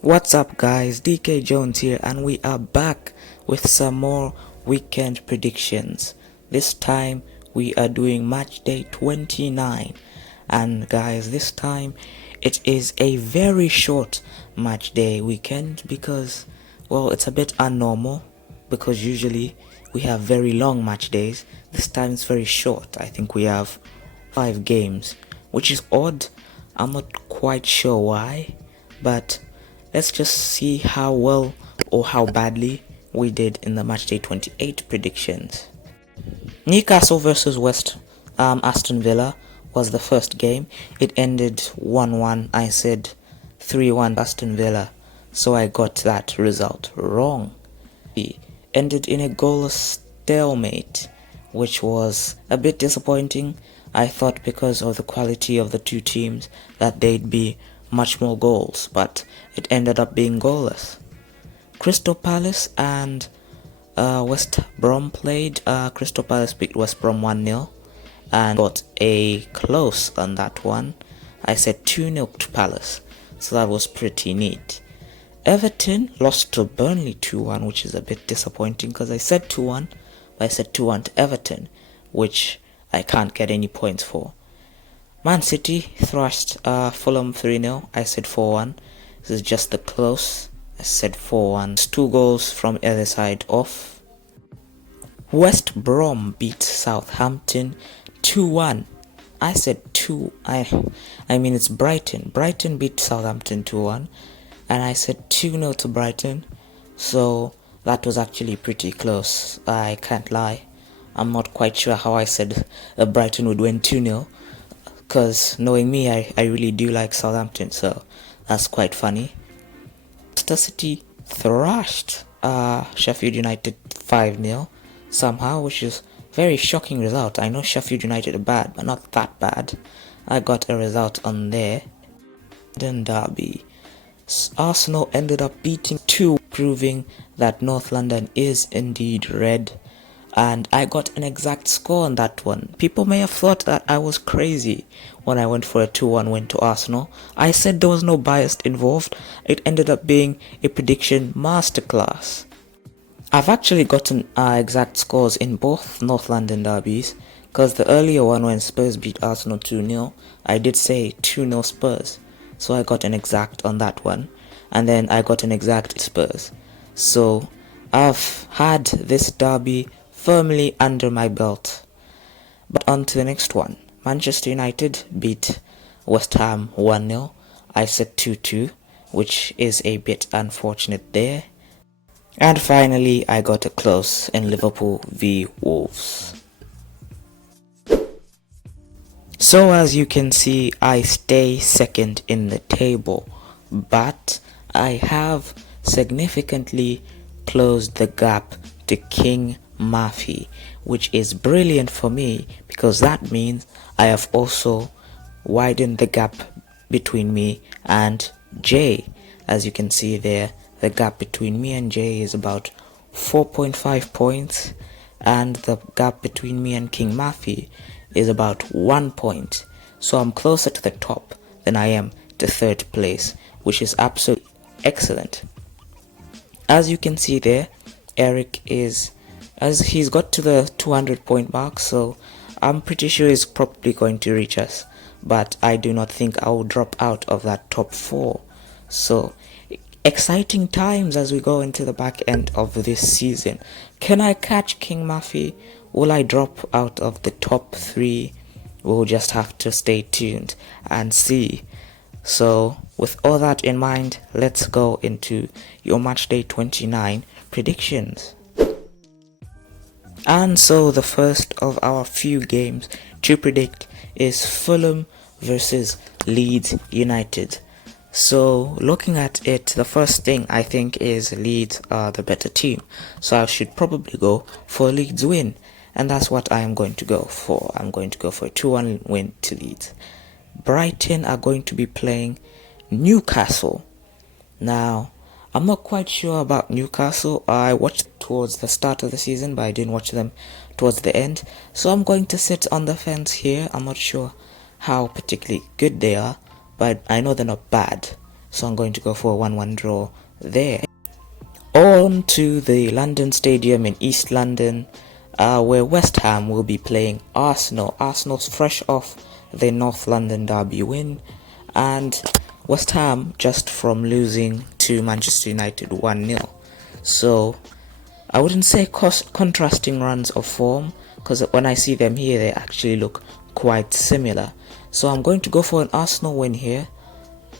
What's up guys, DK Jones here and we are back with some more weekend predictions. This time we are doing match day 29 and guys, this time it is a very short match day weekend because, well, it's a bit unnormal because usually we have very long match days. This time it's very short. I think we have 5 games, which is odd. I'm not quite sure why, but let's just see how well or how badly we did in the matchday 28 predictions. Newcastle versus Aston Villa was the first game. It ended 1-1. I said 3-1 Aston Villa, so I got that result wrong. It ended in a goalless stalemate, which was a bit disappointing. I thought because of the quality of the two teams that they'd be much more goals, but it ended up being goalless. Crystal Palace and West Brom played. Crystal Palace beat West Brom 1-0 and got a close on that one. I said 2-0 to Palace, so that was pretty neat. Everton lost to Burnley 2-1, which is a bit disappointing because I said 2-1, but I said 2-1 to Everton, which I can't get any points for. Man City thrashed Fulham 3-0. I said 4-1. This is just the close. I said 4-1. It's 2 goals from either side off. West Brom beat Southampton 2-1. I said 2. I mean it's Brighton. Brighton beat Southampton 2-1, and I said 2-0 to Brighton. So that was actually pretty close. I can't lie. I'm not quite sure how I said Brighton would win 2-0. Because knowing me, I really do like Southampton, so that's quite funny. Leicester City thrashed Sheffield United 5-0 somehow, which is a very shocking result. I know Sheffield United are bad, but not that bad. I got a result on there. Then Derby. Arsenal ended up beating 2, proving that North London is indeed red. And I got an exact score on that one. People may have thought that I was crazy when I went for a 2-1 win to Arsenal. I said there was no bias involved. It ended up being a prediction masterclass. I've actually gotten exact scores in both North London derbies, because the earlier one when Spurs beat Arsenal 2-0, I did say 2-0 Spurs. So I got an exact on that one. And then I got an exact Spurs. So I've had this derby firmly under my belt. But on to the next one. Manchester United beat West Ham 1-0. I said 2-2, which is a bit unfortunate there. And finally, I got a close in Liverpool v Wolves. So as you can see, I stay second in the table, but I have significantly closed the gap to King Murphy, which is brilliant for me because that means I have also widened the gap between me and Jay. As you can see there, the gap between me and Jay is about 4.5 points, and the gap between me and King Murphy is about 1 point. So I'm closer to the top than I am to third place, which is absolutely excellent. As you can see there, Eric is, as he's got to the 200 point mark, so I'm pretty sure he's probably going to reach us, but I do not think I will drop out of that top 4. So exciting times as we go into the back end of this season. Can I catch King Murphy? Will I drop out of the top 3? We'll just have to stay tuned and see. So with all that in mind, let's go into your matchday 29 predictions. And so the first of our few games to predict is Fulham versus Leeds United. So looking at it, the first thing I think is Leeds are the better team, so I should probably go for a Leeds win, and that's what I am going to go for. I'm going to go for a 2-1 win to Leeds. Brighton are going to be playing Newcastle. Now, I'm not quite sure about Newcastle. I watched towards the start of the season, but I didn't watch them towards the end. So I'm going to sit on the fence here. I'm not sure how particularly good they are, but I know they're not bad. so I'm going to go for a 1-1 draw there. On to the London Stadium in East London, where West Ham will be playing Arsenal. Arsenal's fresh off the North London derby win, and West Ham just from losing to Manchester United 1-0. So I wouldn't say contrasting runs of form, because when I see them here they actually look quite similar. So I'm going to go for an Arsenal win here.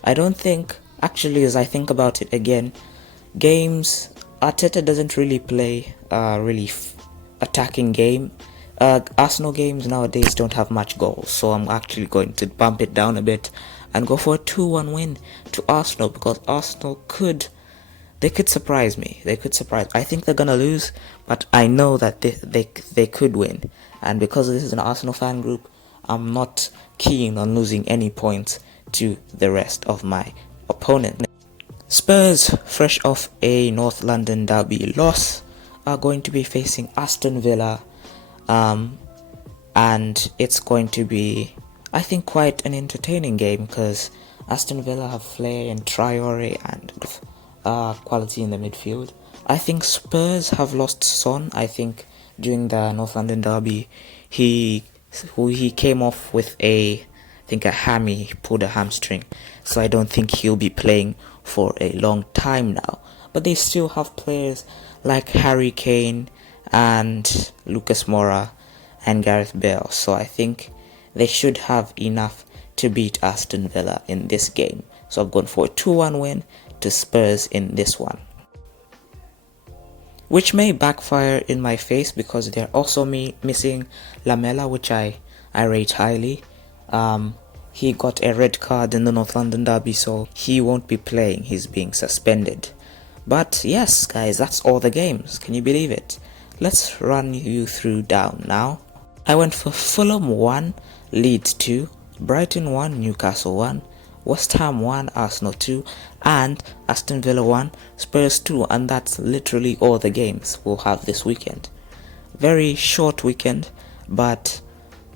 I don't think, actually, as I think about it again, games, Arteta doesn't really play really attacking game. Arsenal games nowadays don't have much goals, so I'm actually going to bump it down a bit and go for a 2-1 win to Arsenal, because Arsenal could surprise me. They could surprise. I think they're gonna lose, but I know that they could win. And because this is an Arsenal fan group, I'm not keen on losing any points to the rest of my opponent. Spurs, fresh off a North London derby loss, are going to be facing Aston Villa, and it's going to be, I think, quite an entertaining game, because Aston Villa have flair and Traore and quality in the midfield. I think Spurs have lost Son. I think during the North London derby, he came off with a hammy, he pulled a hamstring, so I don't think he'll be playing for a long time now. But they still have players like Harry Kane and Lucas Moura and Gareth Bale, so I think they should have enough to beat Aston Villa in this game. So I've gone for a 2-1 win to Spurs in this one, which may backfire in my face because they're also missing Lamela, which I rate highly. He got a red card in the North London derby, so he won't be playing. He's being suspended. But yes, guys, that's all the games. Can you believe it? Let's run you through down now. I went for Fulham 1, Leeds 2, Brighton 1, Newcastle 1, West Ham 1, Arsenal 2, and Aston Villa 1, Spurs 2, and that's literally all the games we'll have this weekend. Very short weekend, but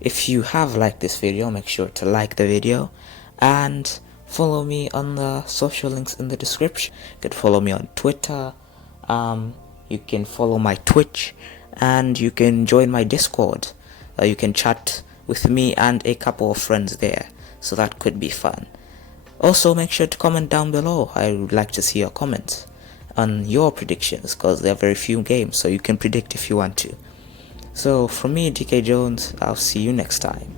if you have liked this video, make sure to like the video and follow me on the social links in the description. You can follow me on Twitter, you can follow my Twitch, and you can join my Discord. You can chat with me and a couple of friends there, so that could be fun. Also, make sure to comment down below. I would like to see your comments on your predictions, because there are very few games, so you can predict if you want to. So from me, DK Jones, I'll see you next time.